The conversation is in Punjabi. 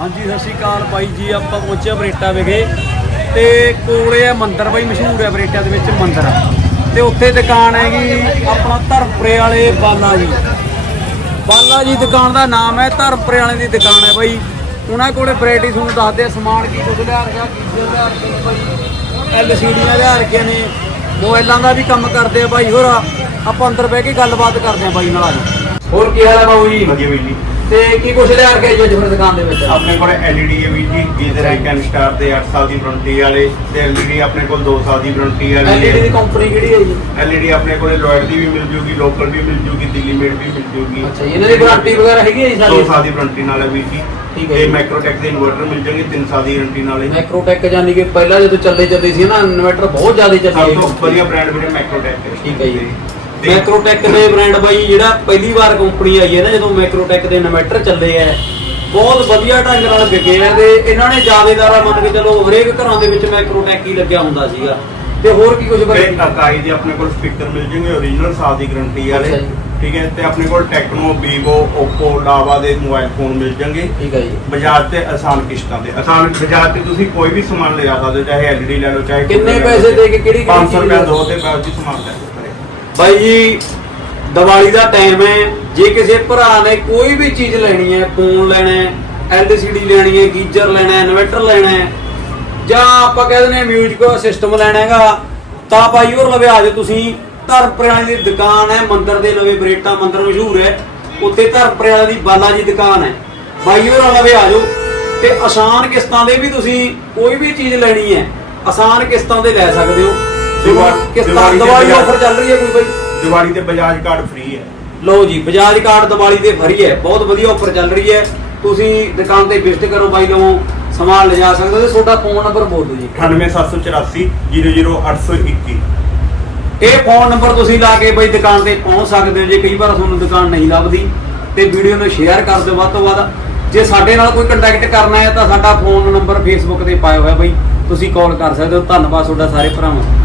ਹਾਂਜੀ ਸਤਿ ਸ਼੍ਰੀ ਅਕਾਲ ਬਾਈ ਜੀ ਆਪਾਂ ਪਹੁੰਚੇ ਆ ਬਰੇਟਾ ਵਿਖੇ ਤੇ ਕੋਲੇ ਆ ਮੰਦਿਰ ਬਾਈ ਮਸ਼ਹੂਰ ਹੈ ਬਰੇਟਾ ਦੇ ਵਿੱਚ ਮੰਦਿਰ। ਤੇ ਉੱਥੇ ਦੁਕਾਨ ਹੈਗੀ ਆਪਣਾ ਧਰਮਪੁਰੇ ਵਾਲੇ ਬਾਲਾ ਜੀ। ਬਾਲਾ ਜੀ ਦੁਕਾਨ ਦਾ ਨਾਮ ਹੈ ਧਰਮਪੁਰੇ ਵਾਲੇ ਦੀ ਦੁਕਾਨ ਹੈ ਬਾਈ। ਉਹਨਾਂ ਕੋਲੇ ਵੈਰਾਈਟੀ ਤੁਹਾਨੂੰ ਦੱਸਦੇ ਆ ਸਮਾਨ ਕੀ ਕੁਝ ਲਿਆ ਰਿਹਾ ਗੀਜ਼ਰ ਲਿਆ ਨੇ ਬਾਈ। ਐਲਸੀਡੀਆਂ ਲਿਆ ਰੱਖੀਆਂ ਨੇ ਮੋਬਾਈਲਾਂ ਦਾ ਵੀ ਕੰਮ ਕਰਦੇ ਆ ਬਾਈ ਹੋਰ ਆਪਾਂ ਅੰਦਰ ਬਹਿ ਕੇ ਗੱਲਬਾਤ ਕਰਦੇ ਆ ਬਾਈ ਨਾਲ। ਹੋਰ ਕੀ ਹਾਲ ਹੈ ਬਾਬੂ ਜੀ? ਵਧੀਆ ਵੀਰ ਜੀ। ਤੇ ਕੀ ਕੁਝ ਲਿਆ ਜੀ ਅੱਜ ਫਿਰ ਦੁਕਾਨ ਦੇ ਵਿੱਚ? ਆਪਣੇ ਕੋਲ LED ਹੈ ਵੀਰ ਜੀ ਗੀਜ਼ਰ ਆਈਕਨ ਸਟਾਰ ਤੇ 8 ਸਾਲ ਦੀ ਵਾਰੰਟੀ ਵਾਲੇ ਤੇ LED ਆਪਣੇ ਕੋਲ 2 ਸਾਲ ਦੀ ਵਾਰੰਟੀ ਵਾਲੀ ਐਲਈਡੀ ਦੀ ਕੰਪਨੀ ਕਿਹੜੀ ਹੈ ਜੀ? LED ਆਪਣੇ ਕੋਲੇ ਲੋਇਡ ਦੀ ਵੀ ਮਿਲ ਜੂਗੀ ਲੋਕਲ ਵੀ ਮਿਲ ਜੂਗੀ ਦਿੱਲੀ ਮੇਡ ਵੀ ਮਿਲ ਜੂਗੀ। ਅੱਛਾ ਜੀ, ਇਹਨਾਂ ਦੀ ਵਾਰੰਟੀ ਵਗੈਰਾ ਹੈਗੀ ਹੈ ਜੀ 2 ਸਾਡੀ ਸਾਲ ਦੀ ਵਾਰੰਟੀ ਨਾਲ ਹੈ ਵੀਰ ਜੀ। ਠੀਕ ਹੈ ਤੇ ਜੀ। ਮਾਈਕਰੋਟੈਕ ਦੇ ਇਨਵਰਟਰ ਮਿਲ ਜਾਣਗੇ 3 ਸਾਲ ਦੀ ਵਾਰੰਟੀ ਨਾਲ ਹੈ। ਮਾਈਕਰੋਟੈਕ ਜਾਨੀ ਕਿ ਪਹਿਲਾਂ ਜਦੋਂ ਚੱਲੇ ਚੱਲੇ ਸੀ ਨਾ ਇਨਵਰਟਰ ਬਹੁਤ ਜ਼ਿਆਦਾ ਚੱਲੇ ਸਭ ਤੋਂ ਵਧੀਆ ਬ੍ਰਾਂਡ ਵੀਰੇ ਮਾਈਕਰੋਟੈਕ ਹੈ। ਠੀਕ ਹੈ ਜੀ। ਤੇ ਮਾਈਕਰੋਟੈਕ ਦੇ ਬ੍ਰਾਂਡ ਬਾਈ ਜਿਹੜਾ ਪਹਿਲੀ ਵਾਰ ਕੰਪਨੀ ਆਈ ਹੈ ਨਾ ਜਦੋਂ ਮਾਈਕਰੋਟੈਕ ਦੇ ਇਨਵਰਟਰ ਚੱਲੇ ਆ। ਬਹੁਤ ਵਧੀਆ ਢੰਗ ਨਾਲ ਵਿਕੇ ਆ ਤੇ ਇਹਨਾਂ ਨੇ ਜ਼ਿਆਦਾਦਾਰਾ ਮੰਨ ਕੇ ਚਲੋ ਹਰੇਕ ਘਰਾਂ ਦੇ ਵਿੱਚ ਮਾਈਕਰੋਟੈਕ ਹੀ ਲੱਗਿਆ ਹੁੰਦਾ ਸੀਗਾ। ਤੇ ਹੋਰ ਕੀ ਕੁਝ ਤੇ ਬਾਈ ਅਕਾਈ ਦੇ ਆਪਣੇ ਕੋਲ ਸਪੀਕਰ ਮਿਲ ਜਾਣਗੇ ਓਰੀਜਨਲ ਸਾਲ ਦੀ ਗਾਰੰਟੀ ਵਾਲੇ। ਠੀਕ ਹੈ ਤੇ ਆਪਣੇ ਕੋਲ ਟੈਕਨੋ ਵੀਵੋ ਓਪੋ ਲਾਵਾ ਦੇ ਮੋਬਾਈਲ ਫੋਨ ਮਿਲ ਜਾਣਗੇ। ਠੀਕ ਹੈ ਜੀ। ਬਜਾਜ ਤੇ ਆਸਾਨ ਕਿਸ਼ਤਾਂ ਤੇ ਆਸਾਨ ਬਜਾਜ ਤੇ ਤੁਸੀਂ ਕੋਈ ਵੀ ਸਮਾਨ ਲੈ ਸਕਦੇ ਹੋ ਚਾਹੇ ਐਲਡੀ ਲੈ ਲਓ ਚਾਹੇ ਕਿੰਨੇ ਪੈਸੇ। ਦੇ ਕੇ ਕਿਹੜੀ- ਕਿਹੜੀ 500 ਚੀਜ਼ ਰੁਪਏ ਦੋ ਤੇ ਬਾਅਦ ਜੀ ਸਮਾਨ ਲੈ ਬਾਈ ਜੀ, ਦੀਵਾਲੀ ਦਾ ਟਾਈਮ ਹੈ। ਜੇ ਕਿਸੇ ਭਰਾ ਨੇ ਕੋਈ ਵੀ ਚੀਜ਼ ਲੈਣੀ ਹੈ ਫੋਨ ਲੈਣਾ ਹੈ ਐਲਸੀਡੀ ਲੈਣੀ ਹੈ, ਗੀਜ਼ਰ ਲੈਣਾ ਹੈ ਇਨਵਰਟਰ ਲੈਣਾ ਹੈ, ਜਾਂ ਆਪਾਂ ਕਹਿ ਦਿੰਦੇ ਹਾਂ ਮਿਊਜ਼ਿਕ ਸਿਸਟਮ ਲੈਣਾ ਹੈਗਾ, ਤਾਂ ਬਾਈ ਹੋਰ ਲਵੇ ਆ ਜਾਓ ਤੁਸੀਂ। ਧਰਮਪੁਰਿਆਲੇ ਦੀ ਦੁਕਾਨ ਹੈ, ਮੰਦਰ ਦੇ ਲਵੇ ਬਰੇਟਾ ਮੰਦਰ ਮਸ਼ਹੂਰ ਹੈ। ਉੱਥੇ ਧਰਮਪੁਰਿਆਲੇ ਦੀ ਬਾਲਾ ਜੀ ਦੁਕਾਨ ਹੈ। ਬਾਈ ਹੋਰ ਲਵੇ ਆ ਜਾਓ। ਤੇ ਆਸਾਨ ਕਿਸ਼ਤਾਂ ਦੇ ਵੀ ਤੁਸੀਂ ਕੋਈ ਵੀ ਚੀਜ਼ ਲੈਣੀ ਹੈ, ਆਸਾਨ ਕਿਸ਼ਤਾਂ ਦੇ ਲੈ ਸਕਦੇ ਹੋ। ਦੀਵਾ- ਕਿਸ਼ਤਾਂ ਦੀਵਾਲੀ ਦੇ ਦੀਵਾਲੀ ਬਜਾਜ- ਆਫਰ ਚੱਲ ਰਹੀ ਹੈ ਕੋਈ ਬਾਈ? ਦੀਵਾਲੀ ਤੇ ਬਜਾਜ ਕਾਰਡ ਫ੍ਰੀ ਹੈ। ਲਓ ਜੀ ਬਜਾਜ ਕਾਰਡ ਦੀਵਾਲੀ ਤੇ ਫਰੀ ਹੈ। ਬਹੁਤ ਵਧੀਆ ਆਫਰ ਚੱਲ ਰਹੀ ਹੈ। ਤੁਸੀਂ ਦੁਕਾਨ ਤੇ ਵਿਜ਼ਿਟ ਕਰੋ ਬਾਈ ਲਵੋ ਸਮਾਨ ਲਿਜਾ ਸਕਦੇ ਹੋ ਤੇ ਤੁਹਾਡਾ ਫੋਨ ਨੰਬਰ ਬੋਲ ਦਿਓ ਜੀ। 98784 00821 ਇਹ ਫੋਨ ਨੰਬਰ ਤੁਸੀਂ ਲਾ ਕੇ ਬਾਈ ਦੁਕਾਨ ਤੇ ਪਹੁੰਚ ਸਕਦੇ ਹੋ ਜੇ ਕਈ ਵਾਰ ਤੁਹਾਨੂੰ ਦੁਕਾਨ ਨਹੀਂ ਲੱਭਦੀ। ਤੇ ਵੀਡੀਓ ਨੂੰ ਸ਼ੇਅਰ ਕਰ ਦਿਓ ਵੱਧ ਤੋਂ ਵੱਧ। ਜੇ ਸਾਡੇ ਨਾਲ ਕੋਈ ਕੰਟੈਕਟ ਕਰਨਾ ਹੈ ਤਾਂ ਸਾਡਾ ਫੋਨ ਨੰਬਰ ਫੇਸਬੁੱਕ ਤੇ ਪਾਇਆ ਹੋਇਆ ਬਾਈ। ਤੁਸੀਂ ਕਾਲ ਕਰ ਸਕਦੇ ਹੋ। ਧੰਨਵਾਦ ਤੁਹਾਡਾ ਸਾਰੇ ਭਰਾਵਾਂ। ਦਾ